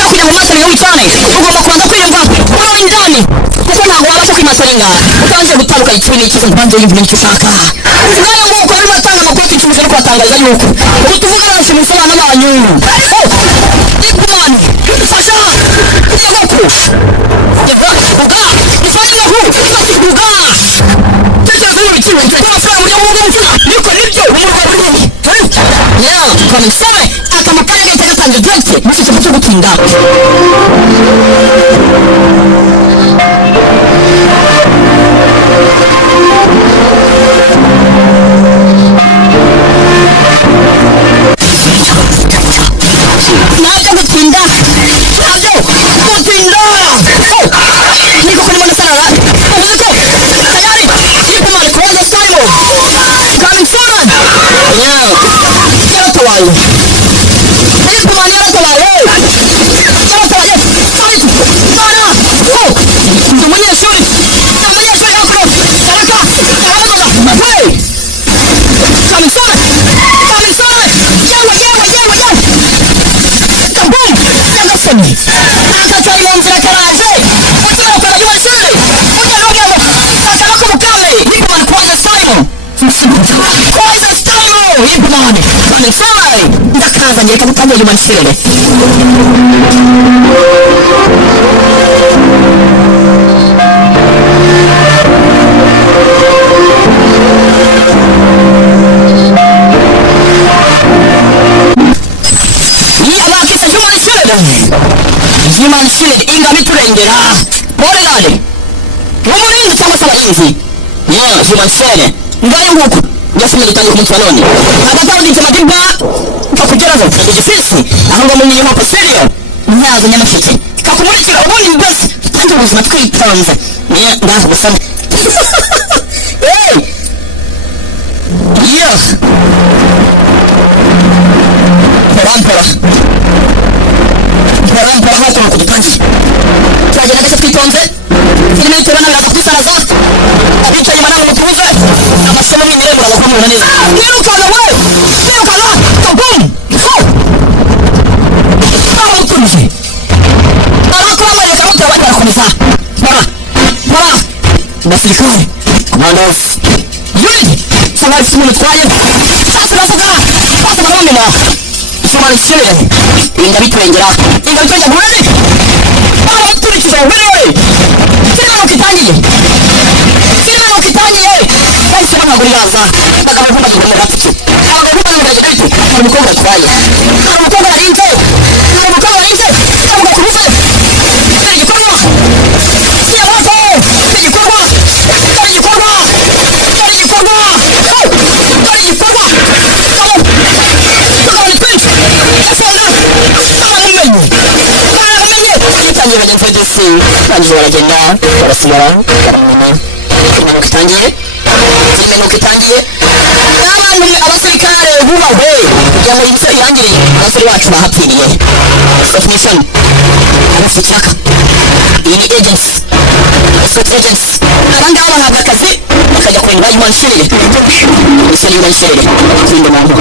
kugira ngo maze wicane ugomba kubanza kwiyumva wowe indani kuko ntabwo wabasha kwimasaringa utabanje gutandukanya ikibi n'ikiza ngo ubanze wiyumve icyo ushaka nayo nguko rero batanga amakuru twicumije no kubatangaza yuko ubu tuvuga abashimusi abana banyu imana fasha nyogokuru uga ifanye hu uga tekereza ibintu kimwe amafaranga uri mu mvura niko nibyo umurwa munini kanisome akamapara gahita gatanga direct musi cyo gutinda naje gutinda niko kuri mwana sana uvuze ko tayari ipo mali kwa style coming soon yaratabaye ipo mali yaratabaye site sana ndi umunyeshuri hapo haraka hey coming soon kabum yagasoni akatayonzira karaje utira karaje ataka kumukame nipo alikuwa style kwanza style nipo nani coming fly ndakaza nyeka mutanga yuma nshirere Human shield ingani turengera porelane umurinzi cyangwa se abarinzi human shield ngayo nguko byasime dutangira umunsi wa none abakora madiba bakugeraho igifisi aho ngo munyi ho posterior ntazo nyamasheke kakumurikira ubundi mbese kandi ubuzima twitonze ndaho gusana Parampara hato kugitangi twagira gace twitonze filime itebana biraza kwisaraza abicaye manana mutuze amasomo n'imire muraza kumubona neza nirukana kabum aho tunje arakora ya kabuta barakomeza bara basirikare commandos yuri cyangwa se umuntu twaye sasa bavuga sasa barumina human shield ingabitwengera muri aho turikije wewe filime ukitangiye kahise ntabwo yaza akaba kumva ngo gatike akaba kumva ngo gatike hari umukobwa atwaye hari umukobwa yarinze Tanya bagenzi bageze banjye baragenda barasigara filime itangiye abantu abasirikare bubahwe kugira ngo inzira irangire abasore bacu bahapfiriye definition abasirikaka iyi ni agents secret agents abangaba bahabwa akazi bakajya kurinda human shield isoni human shield kurinda umuntu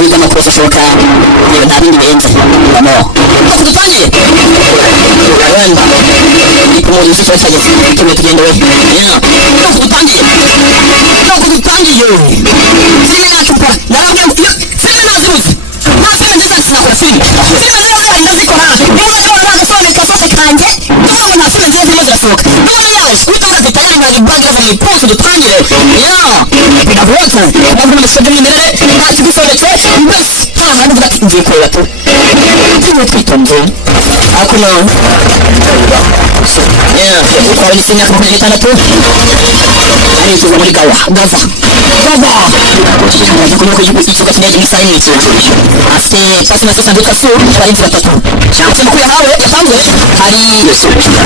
biga amakosa ashoboka yewe nta bindi birenze bamo dutangiye wenda ipimo ryose cyageze itume tugende we dutangiye filime yacu mpa narabwiye ngo filime nazibuze nafilime nziza sinakora filime rero zari ndazikora niba rero nagafone kafote kanjye ntabwo nta filime nziza zirimo zirasohoka niba yaje kutangaza tayari nta gibangira mu ipuzu dutangire biravuga ntabwo n'amashoje y'imyemerere nta kigusondetse mbese nta hantu uvuga ati ngiye kureba tu filime twitonze ariko nawe twabona isi imyaka 26 arifuza muri gaza araza kunyuka ikibuga cy'indege mu isaha y'imikino afite pasina zisanduka su abarinzi batatu cyangwa mukuru yahawe yatanzwe hari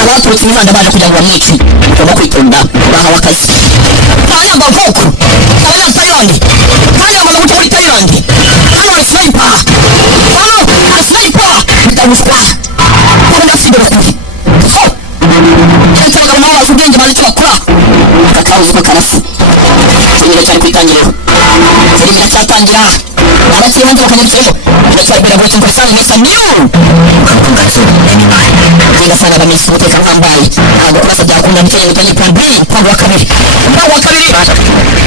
abaturutse imihanda baje kugira ngo bamwice bagomba kwitonda bahawe akazi aba yambaye ubwoko aba yambaye tayilandi kandi yambaye umuco muri tayilandi hano hari sniper bitabushwa kuko ndafidura kure cyangwa abagabo nabo bazi ubwenge bazi icyo bakora akakabuzi ko karasa filime cyari kwitangiriro filime iracyatangira hagati hanze bakanyarukiramo biracyabwira buri kintu cyane masa new Congrats anyway. ngasanga bameze umutekano wambaye ntabwo kurasa byakunda biteye mutanye plan B ntabwo wa kabiri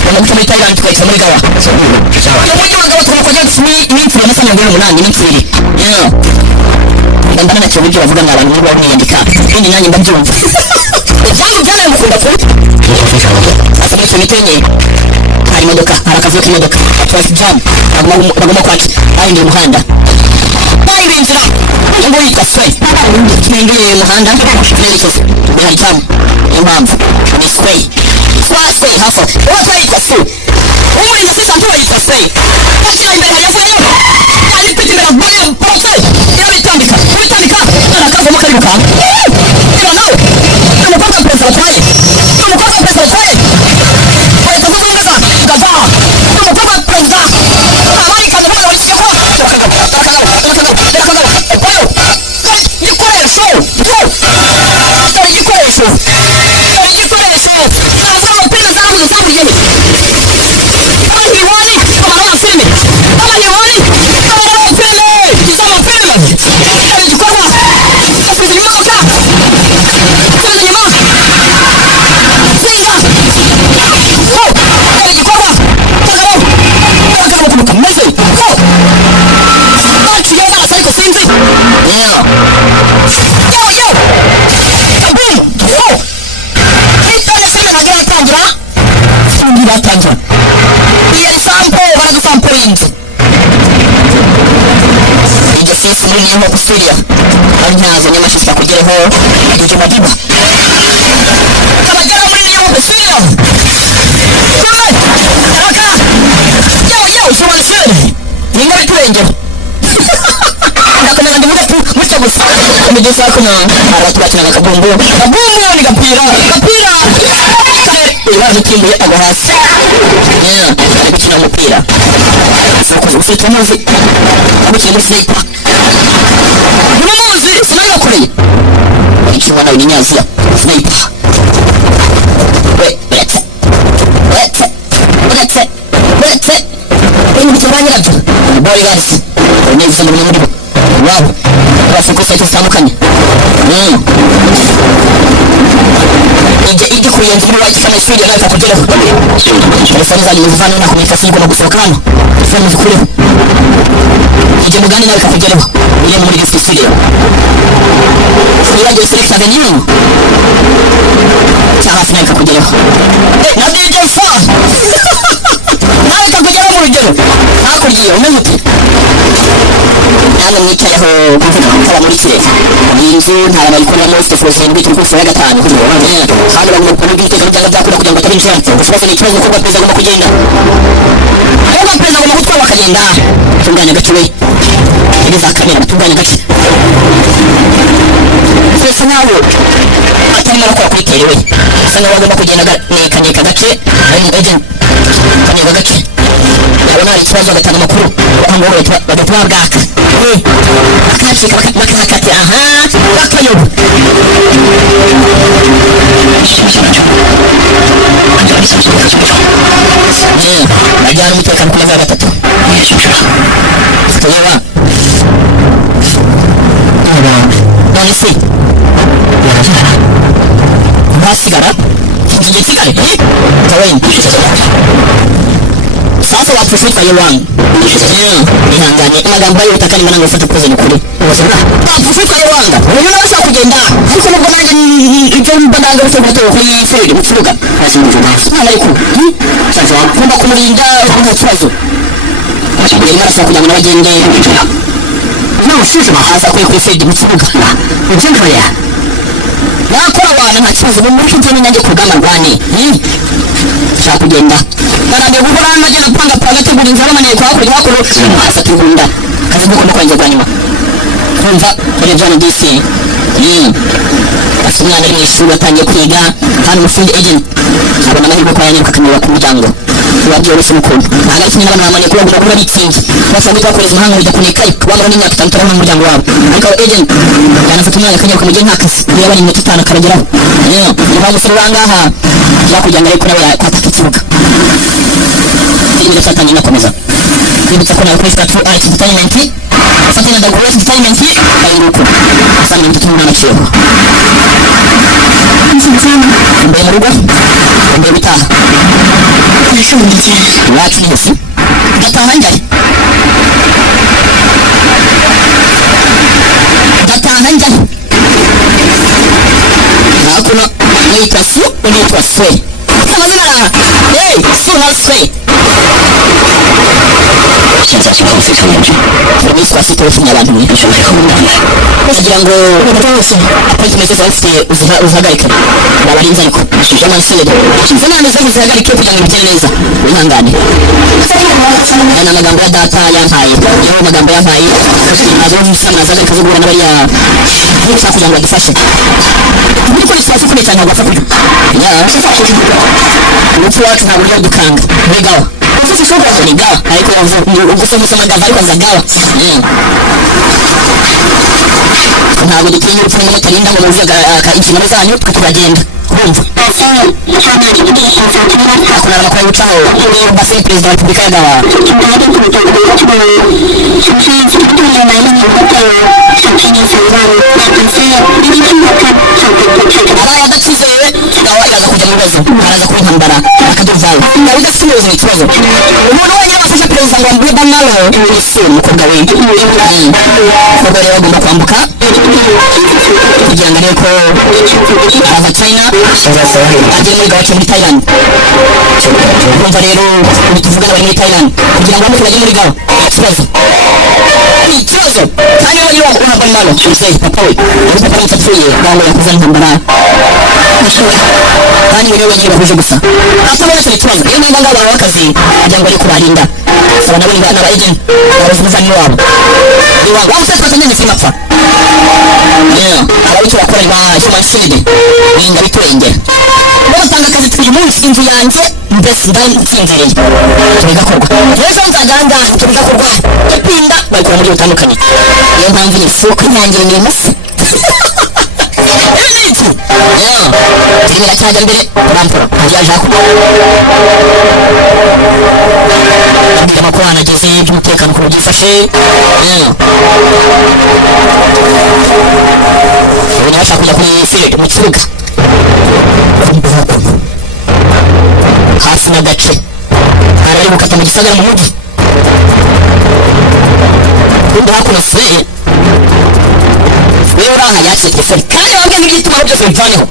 bamaguca muri Thailand tukahita muri Gawa umujyi wa Gawa twakujya iminsi ya makumyabiri n'umunani iminsi ibiri ndambana nacyo buryo bavuga ngo abantu nibo bamwiyandika ibindi nanjye ndabyumva byaraye mukunda kuri asa muri icyo mitenye hari imodoka hari akavuyo k'imodoka traffic jam bagomba kwaca bahindura umuhanda bahindura inzira ngo yitwa sway tumengereye uyu muhanda tunerekeza hari jam niyo mpamvu ni sway sway hafi uwo twayitwa sway umurinda se santu yitwa sway bakira imbere hari fire hari piti imbere bam pote irabitambika arakavamo kariruka ira nawe umukobwa perezida atwaye umukobwa perezida atwaye leta zunze ubumwe za gaza umukobwa perezida abayikanda barabishyiraho igikoresho naza umupira zabuye abahiboni abana filime abahiboni abana filime izamupira igikorwa yasize imodoka asubira inyuma singa igikorwa abagabo ukuntu kameze baciye amazi ariko sinzi batangira iyo sampo baradusampurinze iryo fisi nini yo gusiriya ari ntazo nyamashyi zitakugereho iryo madiba abagera muri niyo gusiriya ushobora shere ninga bikurengera ndakomeza ndivuga gutya gusa imigezi yakunyanga aratubakiraga akabumbu kabumbu ni gapira ibibazo kimbuye agwa hasi ari gukina umupira ufite amazi agukina muri sniper ntimuzi sinabibakoreye icyo ubona uri nyaziya sniper uretse ibintu bitera nyirabyo bodyguards neza muri bo wabo bafite kuri site zitandukanye ijya kuyenza muri white family studio nawe kakugeraho telefoni zanyu muzivana na communication igomba gusohoka hano telefoni muzikureho ijya mugani nawe kakugeraho iri muri gift studio nibagiwe Felix Avenue cya hafi nawe kakugeraho na DJ Fa nawe kakugeraho mu rugero hakurya umeze ute namwe mwicayeho kuvuga kaba muri kirere iyi nzu ntabwo bayikoreramo ifite fuzi irindwi turi kuri furo ya gatanu kugira ngo bamenya hano bari mu bikorwa by'umutekano cyangwa byakunda kugira ngo batabinjira ikibazo ni ikibazo kuko perezida agomba kugenda ahubwo perezida agomba gutwara bakagenda batunganya agace we ibi za kamera batunganya agace bisa nkaho atarimo arakora kuri tere we bisa nkaho agomba kugenda akaneka agace ari mu agent akaneka agace yabona hari ikibazo agatanga amakuru aho bagahita babwaka akacika bakahakati aha bakayoba bajyana umutekano ku mazi ya gatatu tureba none se ntasigara igisigare kaweni sasa wapfushwe kwa yewanga ihanganye amagambo y'ubutaka arimo nange ufata koze nukuri wapfushwe kwa yewanga uyu nawe ushaka kugenda ariko nubwo nange ibyo mba nange ushaka gutora kuri feri mu kibuga ntabwo ariko ngomba kumurinda nta kibazo urimo arashaka kugira ngo nawe agende nawe ushuje aza kuri feri mu kibuga ibyo ntoya nakora abantu nta kibazo muri iki gihe nange ku rugamba rwane nshaka kugenda barambiye guhora hano agenda panga ategura inzira bamaneye kuhakurya afata imbunda kazi dukunda kwanjye bwa nyuma kumva muri John DC afite umwana ari mu ishuri atangiye kwiga hano umufundi agent abona amahirwe ko yanyaruka akamubaka ku muryango biba byoroshye n'ukuntu ntabwo ari kimwe n'abantu bamaneye kubagura kuba bitsinze bose bamwe bakoreza umuhanga bajya kunika bamara n'imyaka itanu turabona mu muryango wabo ariko agent yanafata umwana akanyaruka mu gihe nta kazi niyo bari iminota itanu akabageraho niba umusore uri ahangaha yakugira ngo ariko nawe yakwataka ikibuga filime iracyatanye inakomeza kwibutsa ko nawe kwifata entertainment fatira da gross entertainment bayuko sana mtoto mwana kiyo mbe mu rugo mbe bitaha wacu nisi gataha njye nakuna nitwa su unitwa swe kazina hey su na swe Sasa tunafika nje. Polisi kwa siku ya abantu ni kugira ngo rwose appointment zose ufite uzagarike babarinze ariko kama nsede kimwe nane zose uzagarike kugira ngo bigende neza wihangane ana magambo ya data yampaye yo magambo yampaye azo musana zagarike zo guhura n'abariya nkusa kugira ngo badufashe niko twafite kuri cyangwa gapfa kuyo ya umuco wacu ntabwo ujya dukanga bigawa ufite ishobora kunigawa ariko ugusoma amagava ariko azagawa ntabwo dutinya urupfu n'umutarinda ngo muvuga inshingano zanyu twe turagenda urumva akunara amakuru y'ucaho base perezida wa repubulika y'agawa abaye adacyizeye gawa iraza kujya mu bibazo araza kuba intambara akaduvayo gawa idafite ubuyobozi ni ikibazo umuntu wenyine wafashe perezida ngo ambuye banalo ese umukobwa we umukobwa rero agomba kwambuka kugira ngo arebe ko ava China agiye muri gawa muri Thailand urumva rero tuvugana bari muri Thailand kugira ngo bamwe bajye muri gawa ikibazo kandi we niba una banalo mzee papa we ari papa mtatuye gawa yakuza intambara kandi wewe wenyine bahuje gusa ataba yose ikibazo iyo niba ngaba wakazi kugira ngo ari kubarinda saba nabo ngana ba agent abavuza ni wabo niba wose twatanye simapfa abari turakora ba human shield ninda biturengera batanga akazi uyu munsi inzu yanjye mbese nsinziriye tubigakorwa ejo nzaganga tubigakorwa ipinda bakora muri bitandukanye niyo mpamvu ni soko nyange ni musi ibintu tibira cyajya mbere ramporo yaje akora amakuru anageze by'umutekano ku byifashe ubu nabashaka kujya kuri field mu kibuga hafi n'agace arari gukata mu gisagara mu mujyi undi hakuno fure wewe uraha yakiye telefoni kandi wabwe n'ibyituma byose bivaneho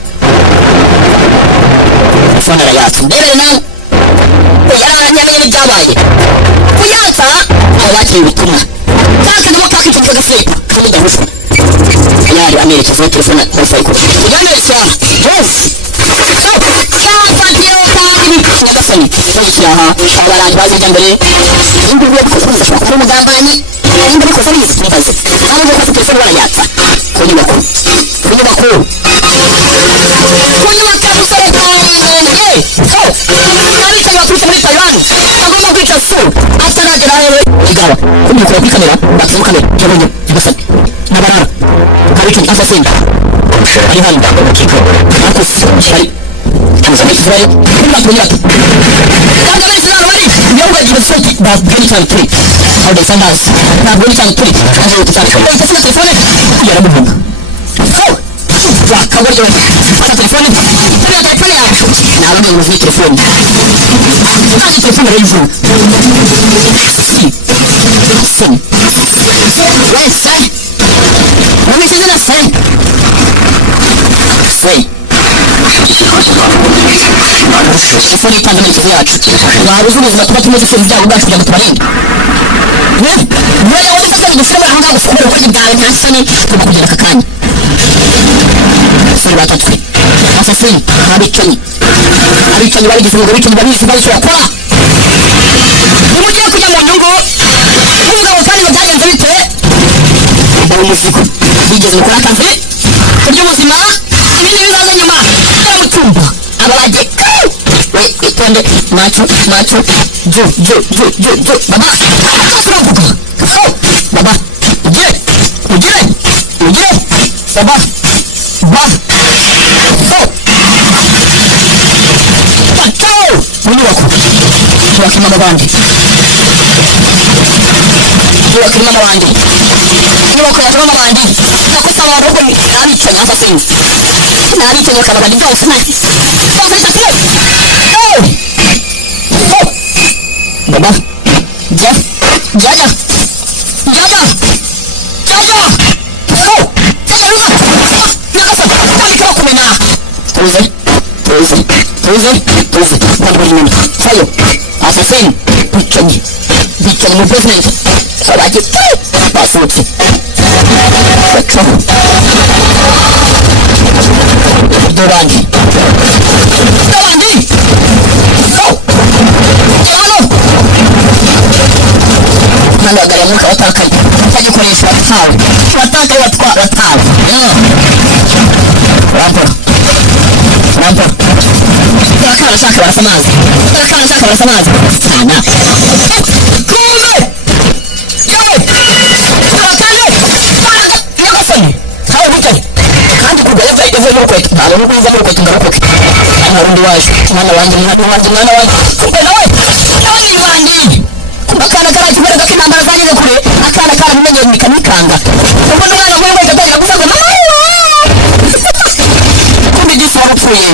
telefoni arayatsa mbere nawe yaranyamenye n'ibyabaye kuyatsa abakiriye ubutumwa kakagamo kakitwa gafureka kandi gahushwe yari amerekezo ya telefoni hose ariko iganire sawa yes nyagasani bayishyiraha abarangi bazijya mbere n'ubwo bwo kuvuza ashobora kuba umugambanyi n'ubwo bikoze n'izi mbaze abo bwo kwata telefoni barayatsa ku nyubako musore ariko yaturutse muri Taiwan agomba kwica su ataragera hehe igawa kumukora kuri kamera bakse mu kamera jabonye nyagasani nabarara kabikenye assassin ari hano kiko akusi ari Israel kuma kunyata kaga bari sana bari yawga jibe soki ba gani tan turi how they send us na gani tan turi kaje utafanya ko tafanya telefoni ya rabu bana wa kabar jo ana telefoni turi telefoni ya na rabu mu telefoni kaje telefoni reju yes sai umecheza na sai telefoni itanga amerekezo yacu wari uzi ubuzima tuba tumeze twese ibyago bwacu kugira ngo tubarinde wewe wabifata bigufite aho ngaho gusa kubera ubukozi bwawe nta soni tugomba kugira aka kanya abasore batatu asasini abicanyi babigize umugabo bicanyi babizi babishobora kuba nimugiye kujya mu nyungu umugabo kandi ngo byagenze bite uwo muzigo bigeze gukora akazi kury'ubuzima ibindi bizaza nyuma y'umutumba abaje itonde macho jo baba asuravuga baba ugire baba pato muri wako wakima mabandi nyubako irimo amabandi, inyubako yaje amabandi nakosa abantu ko nabicanye asasini nabicanye akabagani byose baba Jeff jaja sayo assassin bicanyi mu business sabaki basohotse dorandi ntabagara muka watakaye utagikoresha watawe watawe rampora akana shaka barasa amazi sana kuze yewe nyagasani hawe bitaye kandi kugaya ejo y'urukweto ntabwo nukuza mu rukweto ndarukoke ntarundi waje mwana wanjye kumbe nawe wanjye akana karakibera gakinambara zanyeze kure akana karabimenye nikamikanga ubwo n'umwana ngwe gatanga gusaza kumbe igisi warupfuye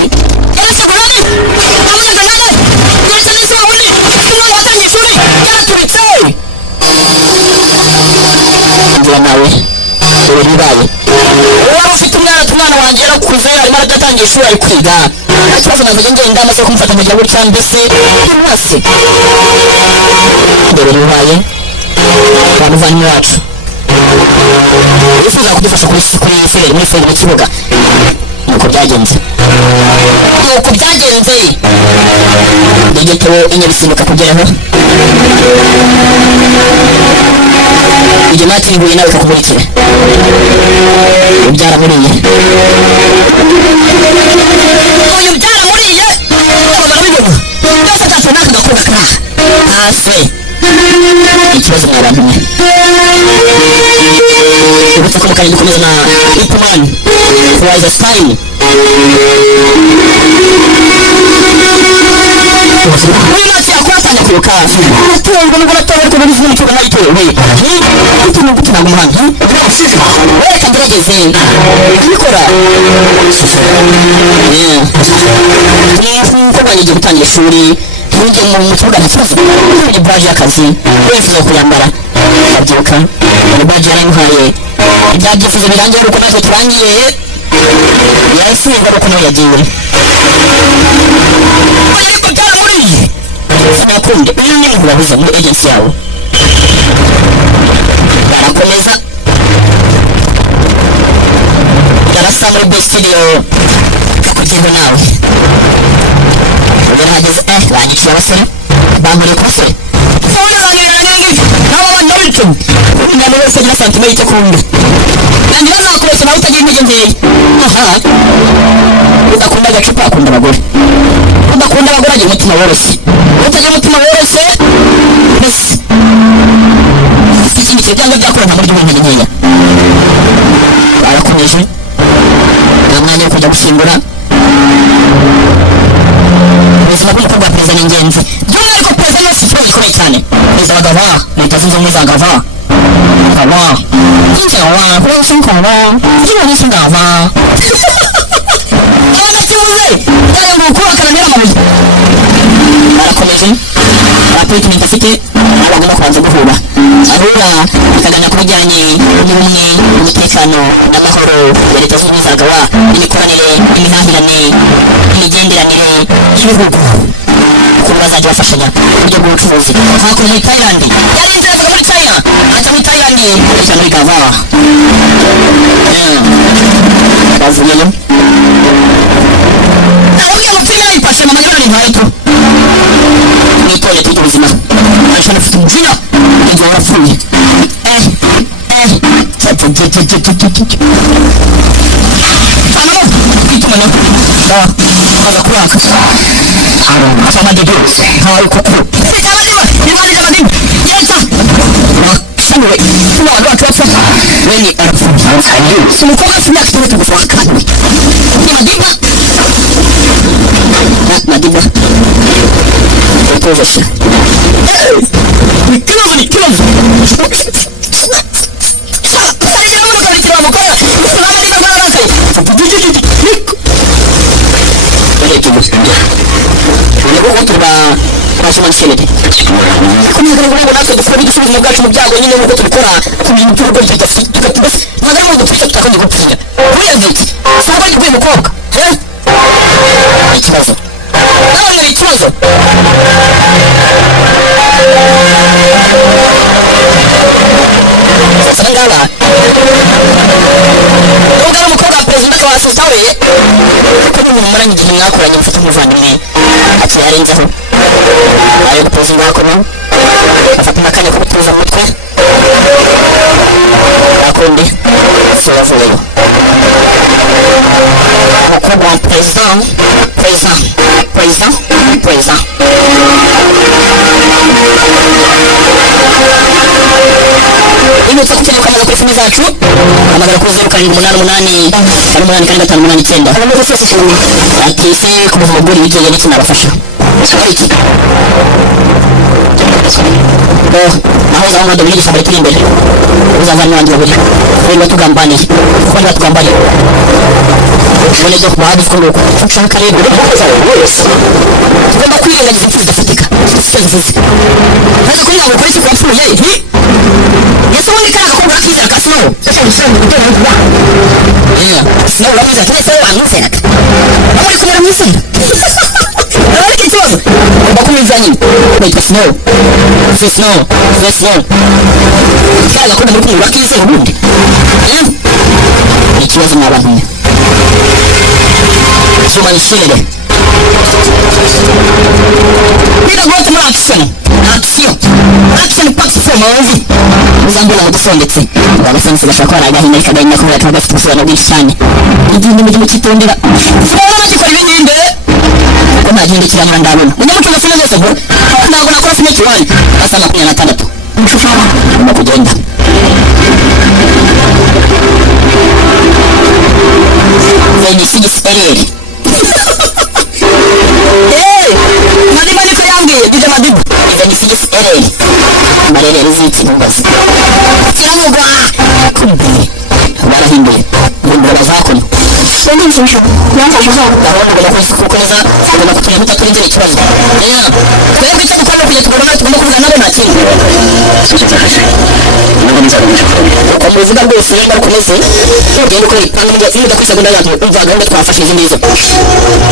nawe uribaye waba ufite umwana wanjye yarakuze arimo aragatangira ishuri ari kwiga nta kibazo navuga ngenda amaze kumufata mu gihugu cya mbese hasi dore uribaye bamuvanye wacu wifuza kudufasha muri feri mu kibuga nuko byagenze igitabo inyabisimbuka kugeraho igemati ihuye nawe ikakumurikira byaramuriye hasi ikibazo mwabantu mwe uretse ko mukanya dukomeza na ipumani kuwaza style wina cyakwatangira kwiruka natungo nubwo natowe ko muri zimwe cyuga nayitowe ariko nubwo tunaga umuhanda reka ngerageze abikora nkuko banyigiye gutangira ishuri ntujye mu kibuga nta kibazo ni baje y'akazi wifuza kuyambara abyibuka ni baje yaramuhaye ibyabyifuzo birangiye ari uko natwe turangiye yarasubirwa ari uko nawe yagiye ariko byaramuriye sinakunde uyu nyine urabuze muri agency yawe barakomeza yarasa muri best studio kakugirwa nawe ubu nageze banyiciye abasore bamburiye ku basore nabo bandi babicanye umuntu wese agira santimetero ku nda nanjye bazakubeshya nawe utagira intege nkeya udakunda agacupa akunda abagore udakunda abagore agira umutima woroshye utagira umutima woroshye mbese ufite ikindi kintu cyangwa byakora nta buryo bw'intege nkeya barakomeje nta mwanya wo kujya gushingura ubuzima bw'umukobwa wa perezida ni ingenzi by'umwihariko perezida niwe ufite ikibazo gikomeye cyane perezida wa gava leta zunze ubumwe za gava kuba ushingava kugira ngo ushingava arakibuze ngo kubaka n'amabuye barakomeje abapolitiki dufite bagomba kubanza guhura ahura bakaganira ku bijyanye n'ubumwe umutekano n'amahoro ya leta zunze ubumwe za gava imikoranire imihahirane imigenderanire y'ibihugu ukuntu bazajya bafashanya mu buryo bw'ubucuruzi hakurya muri Thailand yari inzira ziva muri China ajya muri Thailand ajya muri gava bavuyeyo nababwiye umupira yipashe mu madorari nk'ayo mwitore tujya ubuzima arashobora gufite umubyina igihe warapfuye hano itumanaho baza kuraka amadede nkawe koko ufite abadiba imana y'abadiba yeta shanuwe kuba abantu bacu bapfa weni arapfuye si umukobwa afite imyaka itandatu gusa wakanuwe madiba madiba utozesha Manselete kumwe ngo natwe dufite igisubizo bwacu mu byago nyine nuko tubikora ku bintu by'urugo bidafite tugatubasa ntabwo ari ngo twice tutakoze gupfira urenze iki saba ndi mukobwa ikibazo nawe ikibazo sangala ungana umukobwa wa perezida wa sositawe kuko mumuranye igihe mwakoranye mufite umuvandimwe ati yarenzeho ari gutoza ingwakono afata amakanya ko gutoza umutwe akundi sobavuyeyo umukobwa wa perezida Inutse kuteruka mu telefone zacu hamagara kuri 0788 ati se ku muvuguri wigeze n'iki nabafasha iki naho za ngado bigisha bari turi imbere uzazana n'abandi babiri kuri batugambaniye kuko batugambaniye ubone byo kubahabi ko nuko nshaka rero tugomba kwirengagiza impfu zidafatika maze kugira ngo ukore icyo wapfuye ese wowe kariya gakobwa kizera ka snow snow uramuzi ati ese wamwizeraga nawe uri kumera mwizera nawe ariko ikibazo ugomba kumwizera nyine witwa snow kariya gakobwa muri kumwe urakizera ubundi ni ikibazo mw'abantu mwe Manselete kwiga gote muri action platform uzambona mudusondetse abasanzwe bashaka ko agahinda kaganya ko bataba bafite ubushobozi bwinshi cyane igindi mu gihe kitondera fora gikora ibininde ko ntagende kiramura ndabona munyamuke bafina zose bwo ntabwo nakora fina kiwani asa 26 umushofara mu kugenda Venisigi Madiba niko yambwiye DJ Madiba Venisigi marere riziki mumbazi kiramugwa kumbe barahinduye ngomba zakona Songa mfusho yanga shuzo ndabona ngo kukomeza ngomba kutuyamuta kuri njye ikibazo twebwe icyo dukora kugira tugomba kuvuga nabo nta kintu uko muvuga rwose rero komeze ugende ukora ipanga n'uda kwisa gunda yacu umva gahunda twafashe neza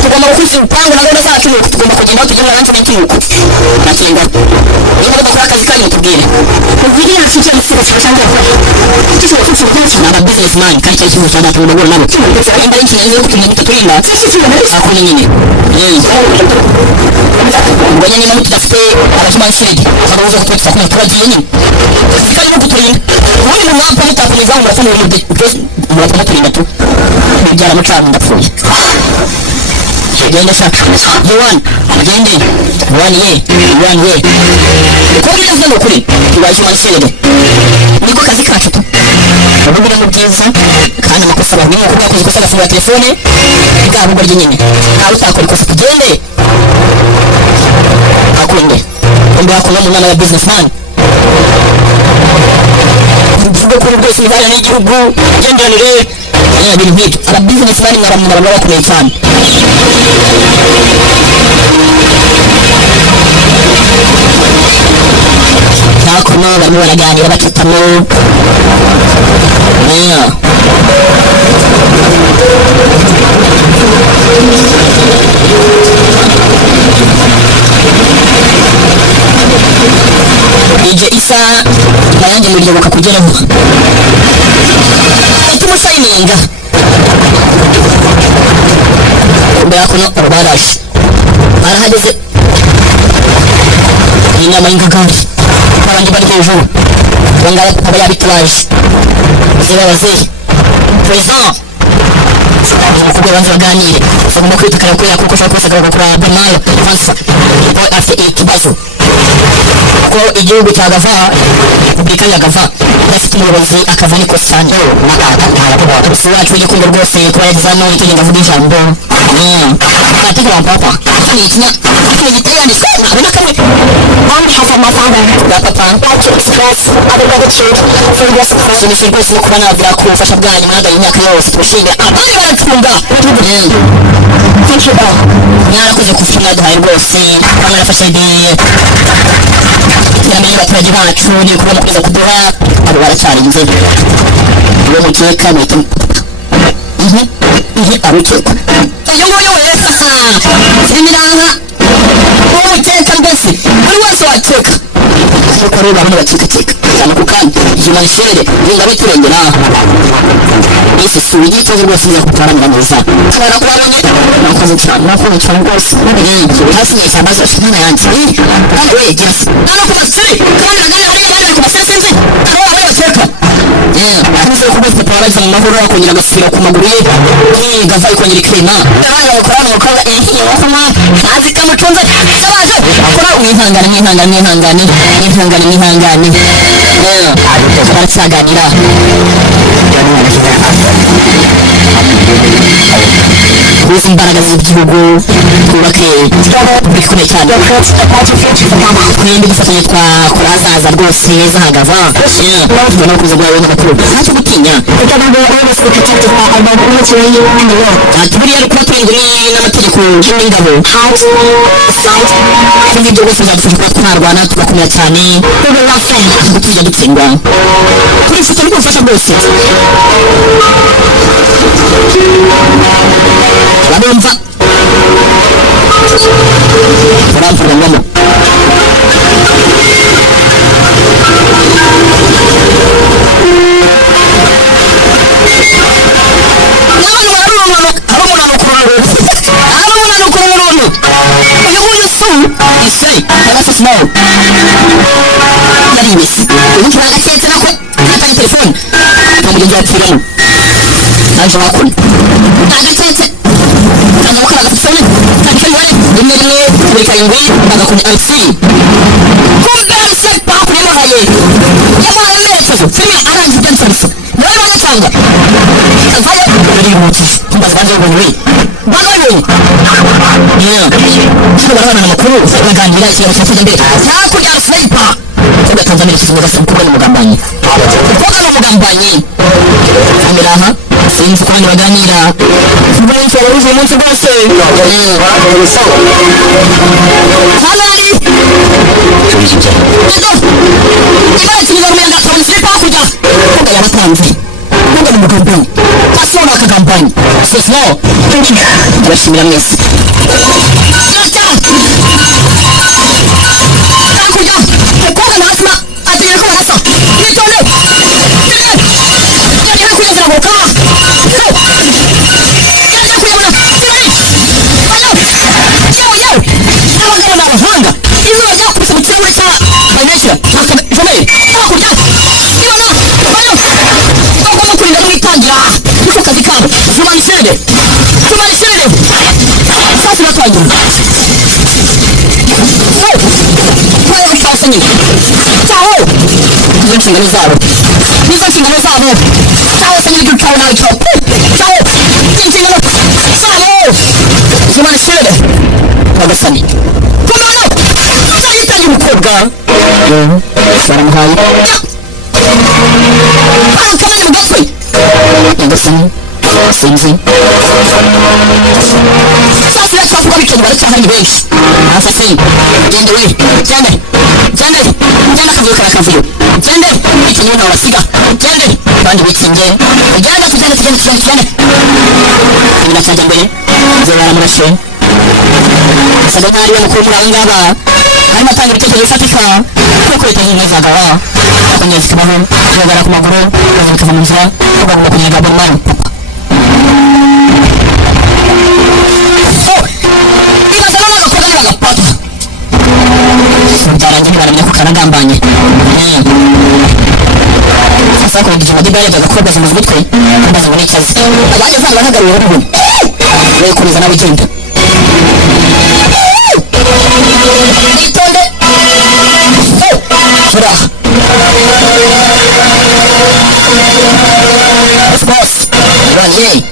tugomba gukurikiza ipanga na gahunda zacu tugomba kugenda tugenda hanze n'ikimuko nakinga niba dukora akazi kanyu tubwire ubwire yacu icyo gisigaye cyangwa naba businessman kandi cyo cyane tugomba nabo imba y'iki nazo kutumenya tuturinda akuni nyine ubwo nyine naho tudafite abakimansilide akabuza kutwatsa kuma turagiye nyine kandi no kuturinda ubundi mu mwaka mutakomeza murafana ibintu muratuma turinda tu bibyara amacana ndapfuye genda shaka yohani agende one kubwira zano kuri abakimansilide niko kazi kacu tu ubugire mu byiza kandi amakosa abantu nuko bwakoze ikosa gafungura telefone bwabo nyine ntawe utakora ikosa tugende akunde kumbe akunda umwana wa businessman uvuga kuri rwose ibara n'igihugu gendanire ibintu nk'ibyo aba businessman mwaramumara bakomeye cyane nakono barimo baraganira bakitamo DJ Isa nayanjye muryo bakakugeraho tumushayininga kumbe yakono baraje barahageze inama y'ingagari abandi bari hejuru bangara aba yabitwaje zirabaze president umukobwa banza baganire bagomba kwitakara ko yakuko ushobora kubasagara bakora bamara vansa afite ikibazo ko igihugu cya Gava Repubulika ya Gava bafite umuyobozi akava niko cyane si wacu w'igikundo rwose kuba examen icyo ngenda vuga ijambo katika papa ni ikinya yanditswe ntabwo na kamwe. On behalf of my father, bwa papa I'd like to express our gratitude for your support. nshimishije rwose no kuba navuga ku bufasha bwanyu mwagaye imyaka yose tubashimira abandi baracunga. Thank you all. mwarakoze ku bufasha mwaduhaye rwose mwarafashe iterambere ry'abaturage bacu n'ibikorwa mukomeza kuduha abo baracyarinze uwo mukeka mwita arukeka uyu nguyu rero imiranga uwo mukeka rwose buri wese wakeka nuko rero bamwe bakekakeka cyane ku kandi jimanshere rinda biturengera ese si ugiye rwose neza kuparanira neza kabara kubamenye nakoze cyane rwose hasi nyesa maze mwana yanjye kandi we jesi nawe ku masiri kandi nawe hari abari ku masense abo bamwe bakeka nizeye ko rwose papa yaragize mu mahoro akongera agasubira ku maguru ye gava ikongera ikirema abana bakorana umukobwa bakoma ntazi kamucunze sabaje akora mwihangane baracyaganira tuzi imbaraga z'igihugu twubake bikomeye cyane twembi dufatanye twakora hazaza rwose heza hagava tubona gukomeza guhawe n'amakuru ntacyo gutinya tuburiya ari kuba turindwi n'amategeko y'ingabo kandi ibyo byose bizadufasha kuba twarwana tugakomera cyane tujya dutsindwa turifite n'ubufasha bwose barumva baramvugamo yaribise ubundi bagaketse nako nataye telefone bamugenzi yapfiramo naje wakora agaketse kaza gukora agafone kakimwe rimwe kuri karindwi agakoni alexi kumbe mse bakurimuhaye yabaye amerekezo filime arangiye ibyo nsabisa niwe bayatanga avayo barihutije kumbaza baje ubonye we bagabonye hano barabana amakuru baganira ikibazo cyo kujya mbere hakurya sniper kuga Tanzania kizuga kumukobwa n'umugambanyi umukobwa n'umugambanyi kamera aha sinzi ko baganira kuba n'icyo baruzi umunsi rwose halali imana kinyarwanda agatonzi sniper hakurya kuga yaratanze kuga n'umugambanyi kasona akagambanyi sosno ndabashimira mwese hakurya umukobwa nazima ategeka ko barasa nitonde tujya hakurya ziraguruka abagabo ni abahanga izuba ryakubise mu kirahure cya banesha jomeri hakurya bagomba kurinda mwitangira niko kazi kabo jumanishirire sasa batangira cyaho izo nshingano zabo cyaho se n'ibyo cyaho nawe cyaho inshingano zabo jumanishirire bagasani kumano yitangira umukobwa baramuhaye akabaye mu gatwe nyagasani sinzi sasa twavuga bikeneye baracyahari benshi afase gende we gende akavuyo karakavuyo gende bikeneye nawe basiga gende abandi bikinge tugende ibintu cyajya mbere nze baramurashe saga nk'ari we mukuru muri aba ngaba arimo atanga ibitekerezo bifatika kuko leta y'ubumwe zagaba akongera zikabaho kugaragara ku maguru bakava bikava mu nzira bagomba kunyaga bomani byarangiye baramenya ko karagambanye sasa kurindira amadiba yarebaga ko rwose mu mitwe kumbaza ngo n'icyazi abandi usanga bahagaruye n'ubundi we komeza nawe ugenda itonde furaha boss ranye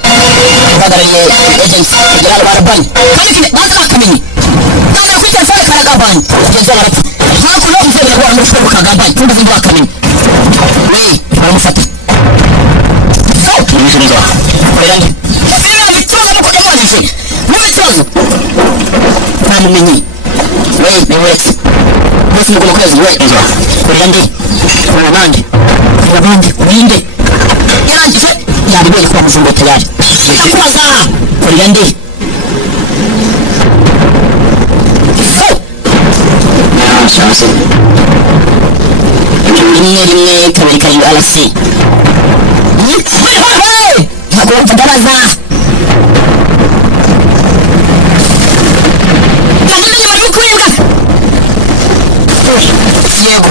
uhagarariye agency kugira ngo barabanye kandi baza bakamenye telefone karagabanya kugeza barapfa hakuno umuvyeyi yaguha muri telefone kagabanya tundi zindu akamenya baramufata nibisubizo korera nde ese nituma nuko yamanije niwe kibazo ntamumenye niwetse bose nuko mukwezi we korera nde korera bande urinde yarangije yaribonye ko bamuzunguye tayari ndakubaza korera nde chance rimwe kabiri karindwi arasi ntabwo wumva ndabaza yego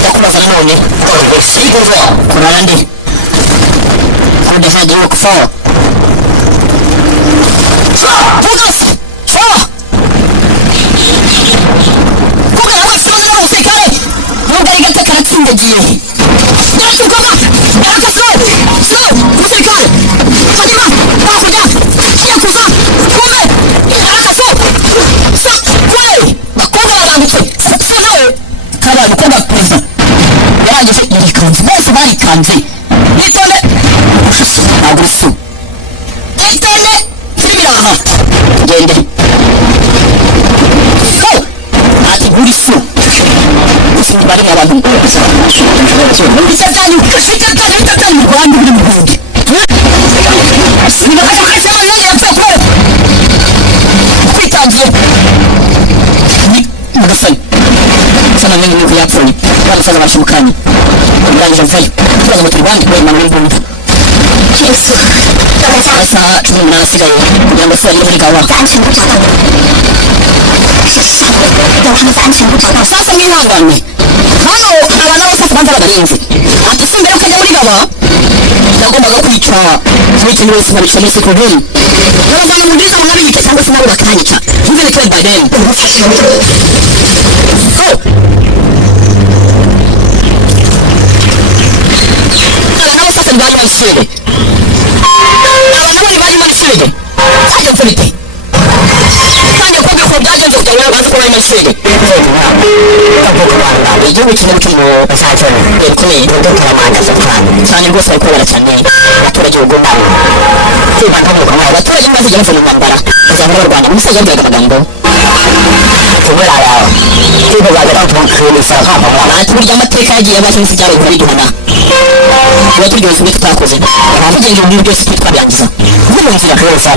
ndakubaza nanone kurara nde kode vedi yuko sawa Pugas! Sawa! Kuga wese w'umusirikare mugari gato karatsindagiye yaratukoka yarakaswe umusirikare hanyuma hakurya yakuza kumbe yarakaswe kwe bakobwa barangutse sinawe kaba mukobwa perezida yarangije irikanze bose barikanze nitonde ntabwo isu nitonde n'ibiraha gende ati buri su barimo abantu bitatanye mu Rwanda buri mu Burundi nibakoresha abana yapfa kwitangiye ni mugasani sana mwenye nuko yapfuye barasaza bashimukanye ndangije mvayo tubaza ngo turi bandi kwema muri Burundi amasaha 18 asigaye kugira ngo sibagire muri gawa sasa mwihangane hano abantu bose banza bararinze ati se mbere ukajya muri gawa yagombaga kwica ikintu wese babica muri sekoderi n'abavana mu ndishya banabica cyangwa se nabo bakanyica even killed by them abantu bose bari muri sede abantu bari muri sede kajya mfurite kandi uko biko byagenze kugira ngo baze kuba muri sede igihugu kimwe kirimo bashatse bikomeye n'udukora amandazi cyane rwose bari kubera cyane abaturage b'ugumana kwibanda mu Rwanda abaturage bazijya bava mu ntambara bazamura u Rwanda umusaza yabwiraga amagambo kubera kwiga bagera ku makuru saha ati burya amateka yagiye abashinze ibyabaye muri duhana tuba turyoshye ibyo tutakoze tugenza ibintu byose twabirangiza ni mu nzira yose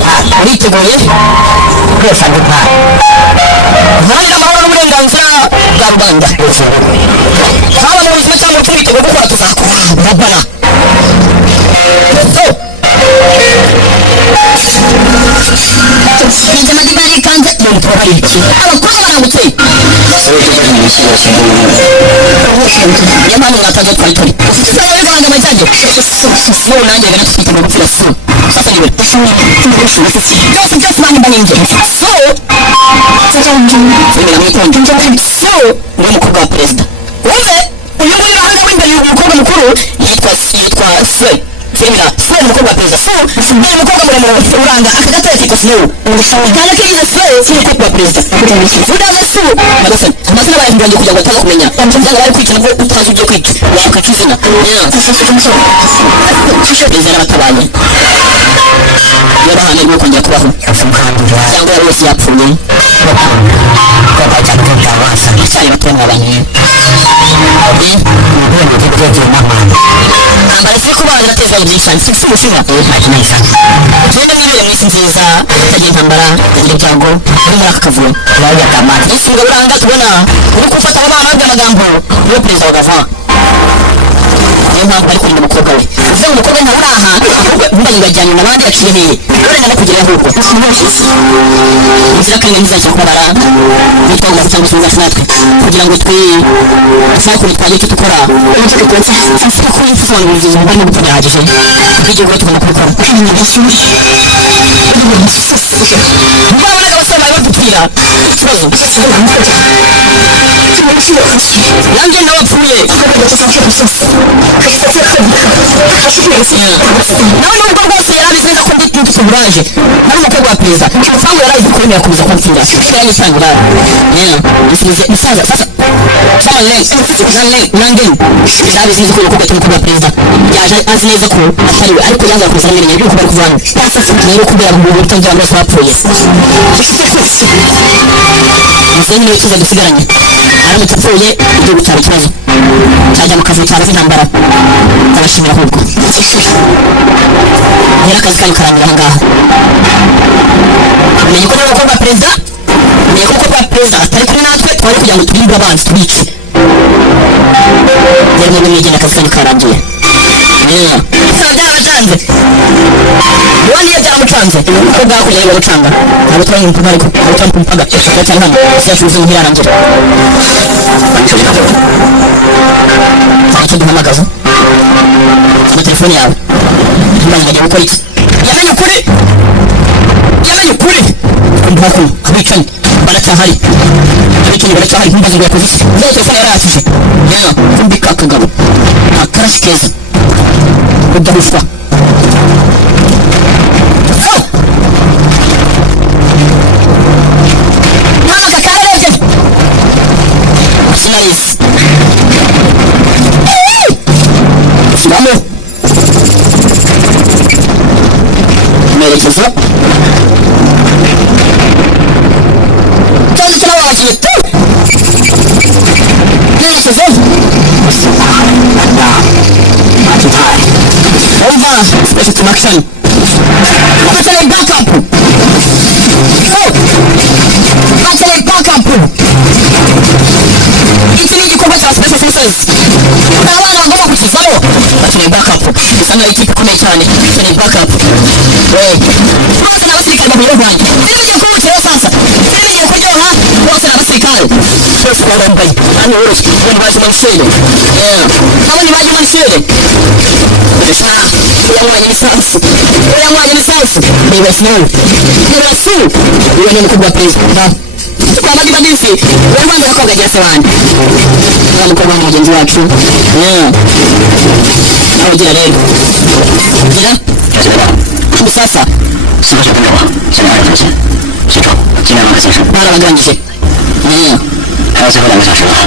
uriteguye rwose ndumva ntayo amahoro n'uburenganzira bwa rubanda haba mu buzima cyangwa mu twiteguye gukora tuzakora babara ibyo mazina yikanze n'umutwaro iki abakobwa barangutse yamani mwataje twayitoni sasa wewe kama ndio mtaje sio unaje kana tukita kwa kila siku sasa niwe yote just bani bani nje so so ni mkubwa wa president wewe uyu muri bahanga w'imbere y'umukobwa mukuru yitwa Swe Femina Swe mukobwa wa president so ni mukobwa muremure uranga akagata yitwa Swe kana kiza Swe mukobwa wa president udaza Swe magasa amazina bayimbanye kugira ngo ataza kumenya ntabwo bari kwitana ngo utazi ujye kwica washuka kizina president abatabanye yabahane rwo kongera kubaho cyangwa yari wese yapfuye cyane bato n'abanye ambarese kuba yarateza ibyishani si umushinga cyane n'ibyo mwisi nziza tagiye intambara tagiye cyago uri muri aka kavuyo yaje akamata isinga buranga tubona uri gufata abana by'amagambo yo perezida wa gavana niyo mpamvu bari kurinda umukobwa we ese umukobwa ntabura aha ahubwo ntibajyanye n'abandi yakiremeye urenda no kugira ahubwo inzira kandi nizajya kubara bitanga cyangwa se natwe kugira ngo twashakure twaje icyo dukora uburyo bikunze sasa ko ifunguye bari gutangije igihugu tugomba kubikora kandi ni bishuri mbona bose bari badupfira ikibazo nanjye nawapfuye nawe nubwo rwose yarabizi neza ko n'ufite kuraje ari umukobwa wa perezida amafaranga yari ari kwemera kuza kwakira shiranye cyangwa yisize musaza sasa London shabi sinzi ko ukubita umukobwa wa perezida yaje azi neza ko atari we ariko yanga kuza nyine yuko bari kuvana rero kubera ngo ubutangira ngo bapfuye musenyi niwe kiza dusigaranye aramutse apfuye igihugu cyaba ikibazo cyajya mu kazi cyaba z'intambara abashimira ahubwo rero akazi kanyu karangira aha ngaha umenye ko n'umukobwa wa perezida umenye ko umukobwa wa perezida atari kuri natwe twari kugira ngo turinde abanzi tubice rero mwebwe mwigenda akazi kanyu karangiye bisaba byarabacanze ubundi iyo byaramucanze umukobwa hakurya yiwe gucanga ntabwo tubaye umupaga ariko ntabwo tubaye umupaga turacyari hano siyacuruza nk'irarangira ntacyo duhamagaza amatelefoni yawe ntumbaye ngajya gukora iki yamenye ukuri yamenye ukuri ntabwo abicanyi baracyahari abicanyi baracyahari ntumbaze ngo yakoze iki uzaye telefone yarahakije kumbika akagabo akarashi keza udahushwa ntabwo karebye sinarizi shyiramo amerekezo ikibazo kirababakiye tu yerekezo over special to action bakeneye backup bakeneye backup iki ni igikorwa cya special forces abana bagomba kukivaho bakeneye backup isa nkaho ikipe ikomeye cyane bakeneye backup bose ni abasirikare bahuye rwanda ziriya kurukiraho sasa ziriya kuryoha bose ni abasirikare bose baba bambaye hano woroshye ubundi baje manishere abandi baje manishere uyanywanye imisanzu uyanywanye imisanzu reba sinawe reba su uwo ni umukobwa wa perezida kwa magiba ndisi uwo rwanda bakobwa agira se bandi uwo mukobwa ni mugenzi wacu aho ugira rero ugira kumbi sasa barabagabanyije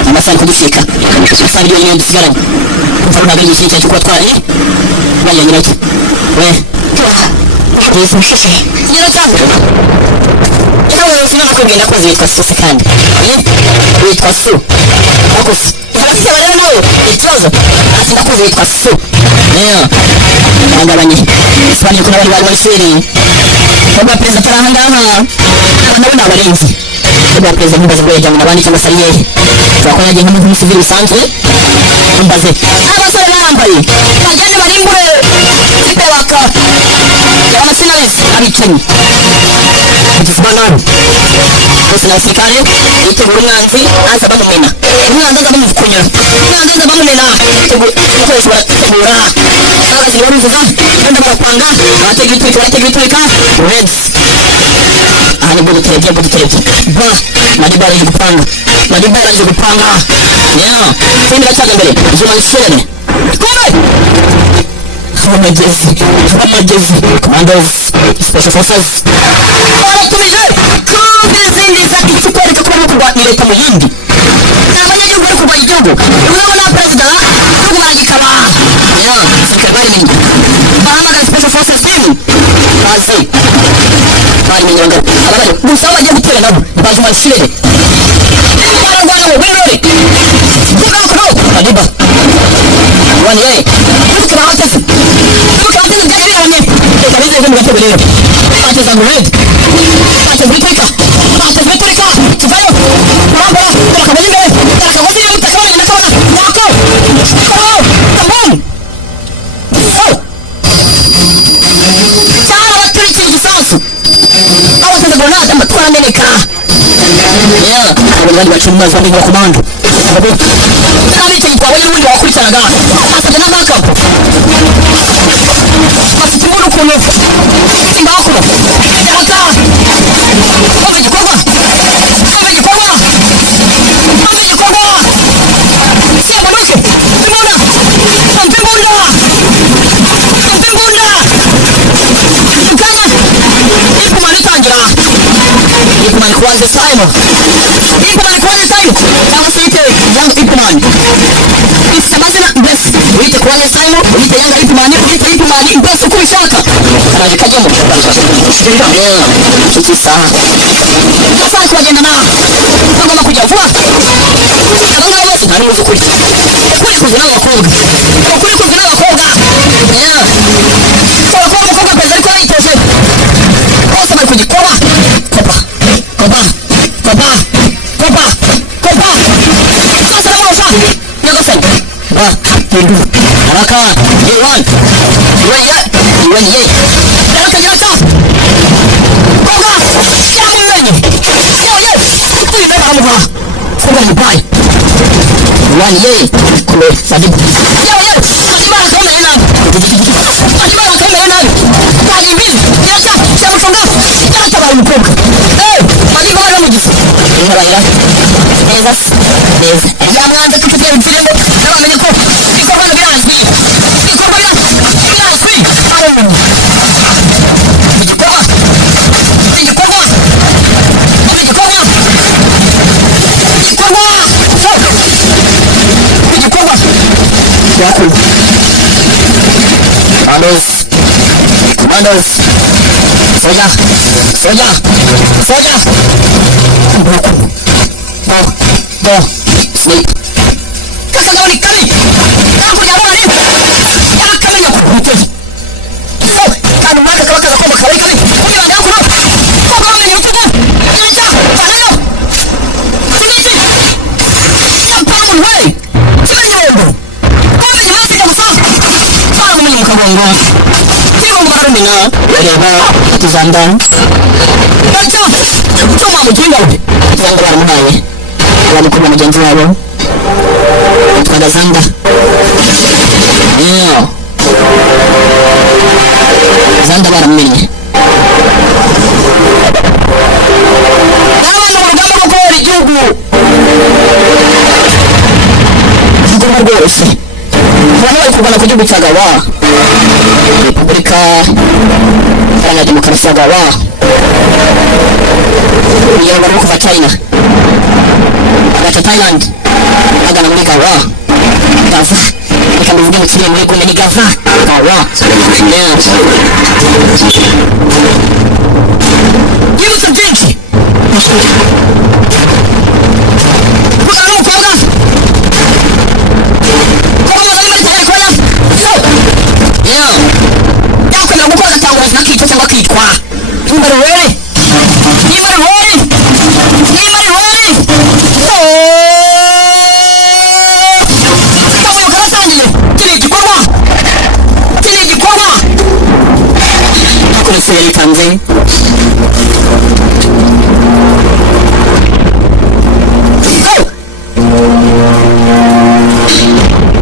amasaha ari kudusika isaha ryo nyine dusigaranye kumva ntabwo ari igihe cyo kuba twari bajya nyiracyo we yesu mushishe nyiracyo yewe sinakubwira ndakoze witwa sose kandi witwa su akoze abasaba rero nawe ikibazo ati ndakoze witwa su bagabanye bisobanuye ko n'abari bari barisheri ubwa perezida atari aha ngaha aba nabo ni abarinzi ubwa perezida ntumbaze ngo yajyanywe n'abandi cyangwa se ari yehe ushobora kuba yagiye nk'umusivili bisanzwe ntumbaze abasore barambaye bagende barimbure ipe waka abasinazi abicanyi ugize banani bose ni abasirikare bitegura umwanzi aza bamumena umwanzi aza bamukunyura umwanzi aza bamumena ibikoresho barategura abazi baruzuza kandi barapanga baratega ibitwika reds aha nibwo duterebye ba madiba yarangije gupanga filime iracyaga imbere zumanisirene kure abamagezi commandos special forces baratumije kandi izindi za ikikwereka ko bari kurwanya leta mu yindi ni abanyagihugu bari kurwanya igihugu urabona perezida igihugu baragikaba sirikare barimenye bahamagara special forces team bazi barimenye abagabo gusa aho bagiye gutera nabo bazi marisirene bararwanya winore madiba wani wibuke bahateze byari birabonye reka bize mu gatego rero bateza grenade bateza bitwika tuvayo urambura turakabona imbere turakabona iyo mutakabonye nakabona wako kabum cyara baturikiye igisasu abateza grenade amatwara ameneka abandi baciye mu mazi bamwe komando abicanyi twabonye n'ubundi wakurikiranaga asabwe na backup bafite imbunda ukuntu imbaho yaka kumva igikorwa semunuke imbunda umva imbunda ugaya Ipman Korean style cyangwa se yite Young Ipman ifite amazina mbese uyite Korean style uyite Young Ipman uyite Ipman mbese uko ubishaka araje kajyamo iki saha saha turagenda nawe tugomba kujya vuba aba ngaba bose ntari muzi ukuri ukuri kuzwi n'abakobwa ukuri kuzwi n'abakobwa abakobwa umukobwa kwezi ariko yayitoje bose bari ku gikoba kopa kopa kopa kopa kopa bose baramuroza nyagasani wa hindu haraka yewan iwanye rero kagira cyo koga cyamumenye yewe tuyita baramuha koga mubaye wanye kule sadibu yewe akimara kamenya nabi akimara kamenya nabi tayibiri yacha cyamuconga yatabaye umukobwa bari baramugize inkorera neza yamwanze kufite inziremo nabamenye ko ikorwa birazwi ikorwa birazwi Commandos, soja, sleep. Kasagoli kami, kako ya wali, ya kami na kuhuteji. Kanu mwaka kawaka za koma kawai kami, kuni wanda kuno, koko wame yutubu, yaja, falano, kuliti, sampana mwai, kime nyombo, kome ni mwasi kamusa, kala kumini mkagongo. Mina reba Zanda baca cuma mujinga Zanda baramuhaye bamukoma mugenzi wabo yitwaga Zanda Zanda baramumenye n'abantu urugamba rwo kubohora igihugu urugamba rwose abantu bari kurwana ku gihugu cya Gawa Repubulika Iharanira Demokarasi ya Gawa urugendo rwo kuva China agaca Thailand agana muri Gawa Gaza reka mbivuge mu kirimi muri kumwe ni Gaza Gawa yibutsa byinshi kubera n'umukobwa yakwemera gukora agatanga ubuzima akica cyangwa akitwa nimero wewe karatangiye kiri igikorwa akomese yaritanze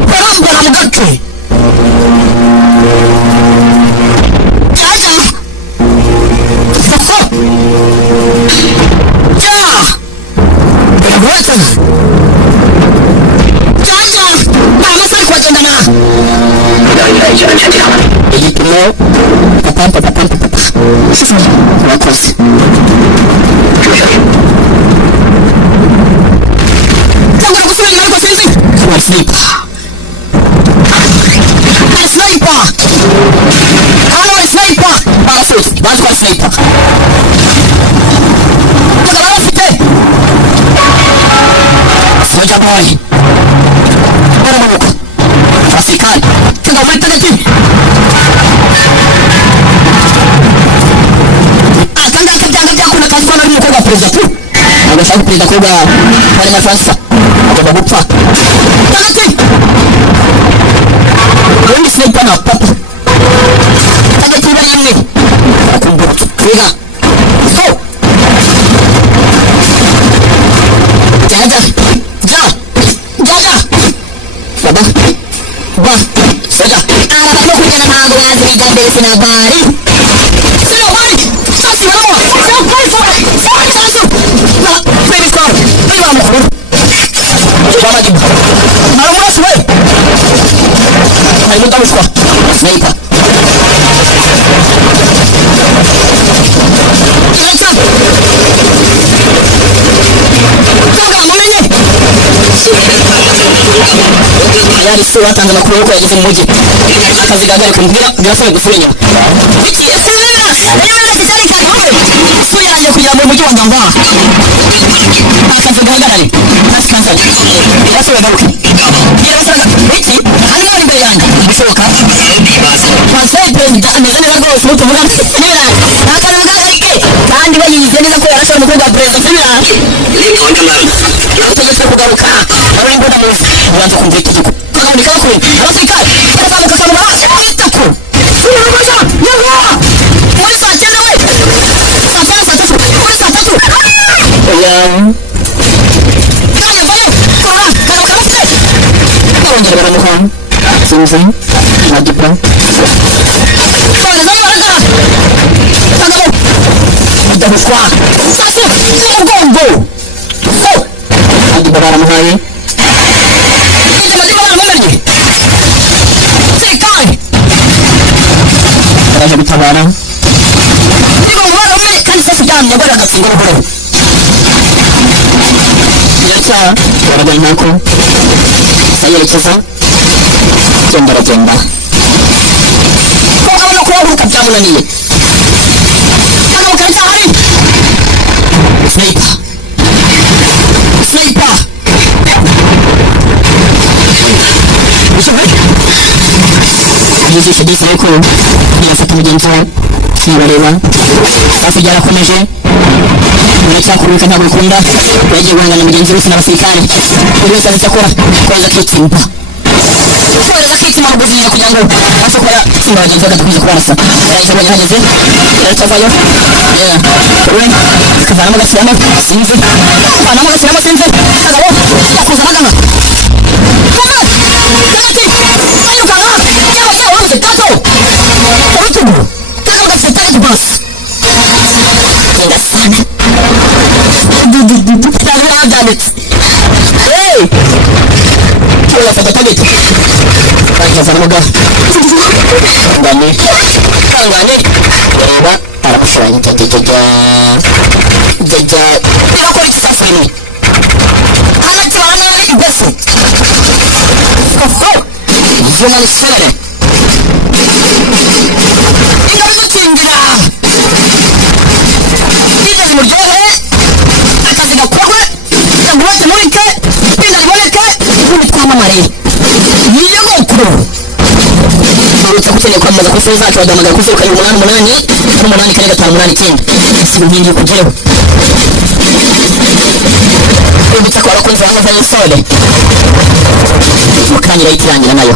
barambara mu gatwe igipimo papa murakoze cyangwa gusubira ariko sinzi kuba sniper hano sniper barafite bazi kwa sniper yaga barafite soja boy baramuka asikari cyangwa muri tagati akangaka byanga byakunda kandi ko nari umukobwa wa perezida tu agashaka perezida koga hari na Fransa agomba gupfa tagati ubundi sniper na papa tagati iba yamwe akumva twiga so jaja baba soja arabako kujya ntabwo bazi bijya mbere sinabari asibawa sasu baby squad baba mukuru baba jibu maramurashi we harimu damushwa sniper yaja yari se watanze amakuru yuko yageze mu mujyi akazi gahagarika mbwira birasaba gusubira inyuma iki ese rero kitari kawe isura yanjye kugira ngo umujyi wanjye mva akazi gahagarare ntasi kansari birasaba garuke birasaba iki hano imbere yanjye bishoboka wasaye perezida ameze neza rwose mutuvuga sibira akantu gahagarike kandi bayize neza ko yarashaka umukobwa wa perezida sibira utegetswe kugaruka nawe imbunda mu ubanza kumva itegeko kagaruka kuri abasirikare barazamuka akanuma itatu sinabaza nyamwa muri saa cyenda we saa cyenda saa tatu muri saa tatu oya kanya vayo kora kagaruka mufite barongera baramuha sinzi magipa komezayo baragara kagabo badahushwa sasi n'umugongo magipa baramuhaye baraje gutabara niba umubare umwe kandi sasa uryamye agora agatsindwa buhoro biracya baragana ntako ayerekeza genda aragenda kuko abona kubahuruka byamunaniye hano karacyahari sniper sniper yizishe disi yuko ntiyafata mugenzi we ntibareba hafi byarakomeje biracyakuruka ntabwo bikunda yagiye guhangana mugenzi wese n'abasirikare buri wese ahita akora koza akitimba koza akitima ruguzirira kugira ngo abashe kuba yatsimba bagenzi be agakomeza kubarasa arahita abonye ahageze arahita avayo we akavanamo agashyiramo sinzi avanamo agashyiramo sinzi kagabo yakuza amagana urutugu kagabo gafite tagi basi genda sana ntabwo nawe byanditse kagabo gafite tageti bakavanamo ga kangane kangane ureba aramushoranye jajajajya irakora ikisafuri anatibana ibefu Human Sere iragutsindira biza muryohe akazi gakorwe kaguhate murike biza riboneke ubundi twamamare nyiragukuru urutse gukeneye kwamamaza kuri feza zacu waduhamagara kuri 0788 siba inkingi y'ukugeraho urubutse ko warakunze wa Nova Sole mukanya irayikirangira nayo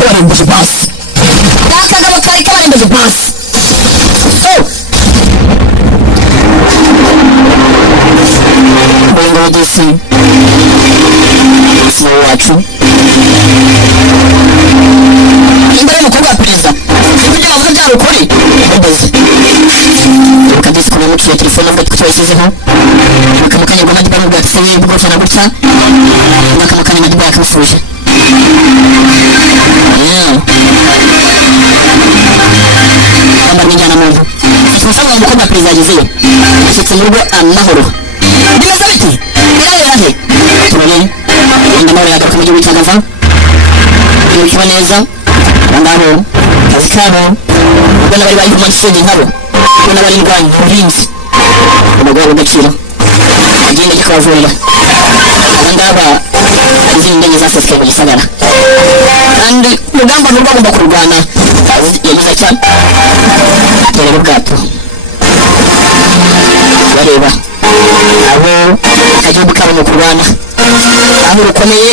barembuje basi nakagabo kari kabarembuje basi bongo disi siyo wacu imbere y'umukobwa wa perezida kugira ngo byari ukuri mugeze ibuka disi kuba muciye telefone avuga ko twayishyizeho bakamukanya ngo magiba n'ubwo yatsewe bwose na gutya bakamukanya magiba yakamusuje kwambara imijyana mu nzu tumusanga umukobwa perezida yagezeyo ashyitse mu rugo amahoro bimeze biti birabera he turabere wenda amahoro yagaruka mu gihugu cya Gaza birukiwe neza abangabo akazi kabo ubwo n'abari bari human shield nkabo ubwo n'abari indwanyi uburinzi umugabo w'agaciro agenda ajya kubavurira abangaba izindi ndege zasesekaye mu gisagara kandi urugamba n'urwo agomba kurwana yagize atya aterera ubwato bareba abo agihugu kabo mu kurwana aho rukomeye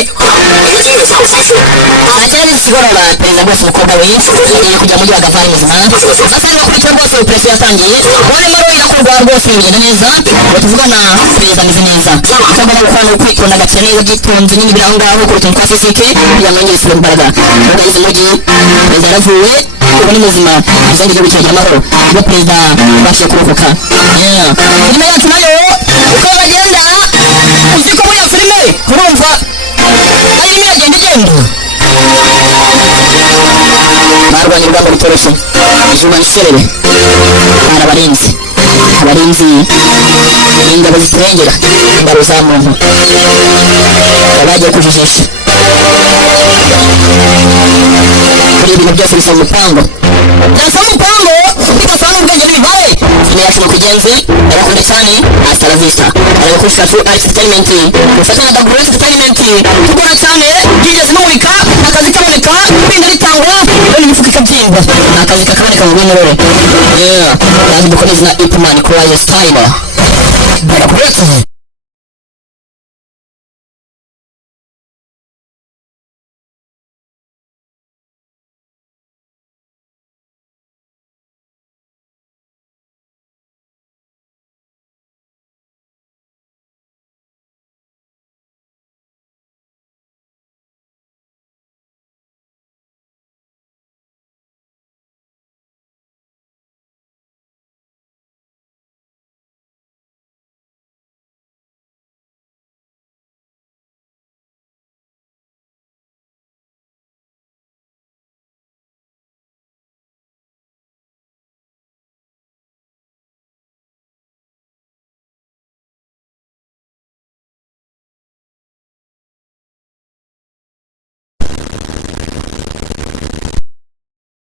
Akirani zigorora perezida bose umukobwa we agiye kujya muri bagavani muzima asanga kubitwa rwose presi yatangiye wari maro yakorwa rwose bigenda neza batuvugana perezida ameze neza asanga gukora no kwikunda gakira neza byitonze nyine birangaho ku rutonde kwa sosiyete kugira ngo yongere imbaraga ubwiza umujyi perezida yaravuwe ubu ni muzima izindi gihugu cyagira amahoro ubwo perezida babasha kurokoka filime yacu nayo uko bagenda uzi ko muri iyo filime urumva ari iragenda igenda barwanya urugamba rutoroshye izuba nisherere hari abarinzi ingabo ziturengera ingabo za muntu bagiye kujijisha kuri ibintu byose bisaba umupango bidasaba ubwenge n'ibibaye filime yacu nukugenzi yarakunda cyane hasta la vista ariko kuri shatu Alex Entertainment ufatanya na Grace Entertainment tugora cyane byigeze n'umurika akazi kaboneka binda ritangwa bene imifuka ikabyimba akazi kakaboneka mu bw'imurore yaje dukomeza na Ipman Croya Style barakuretse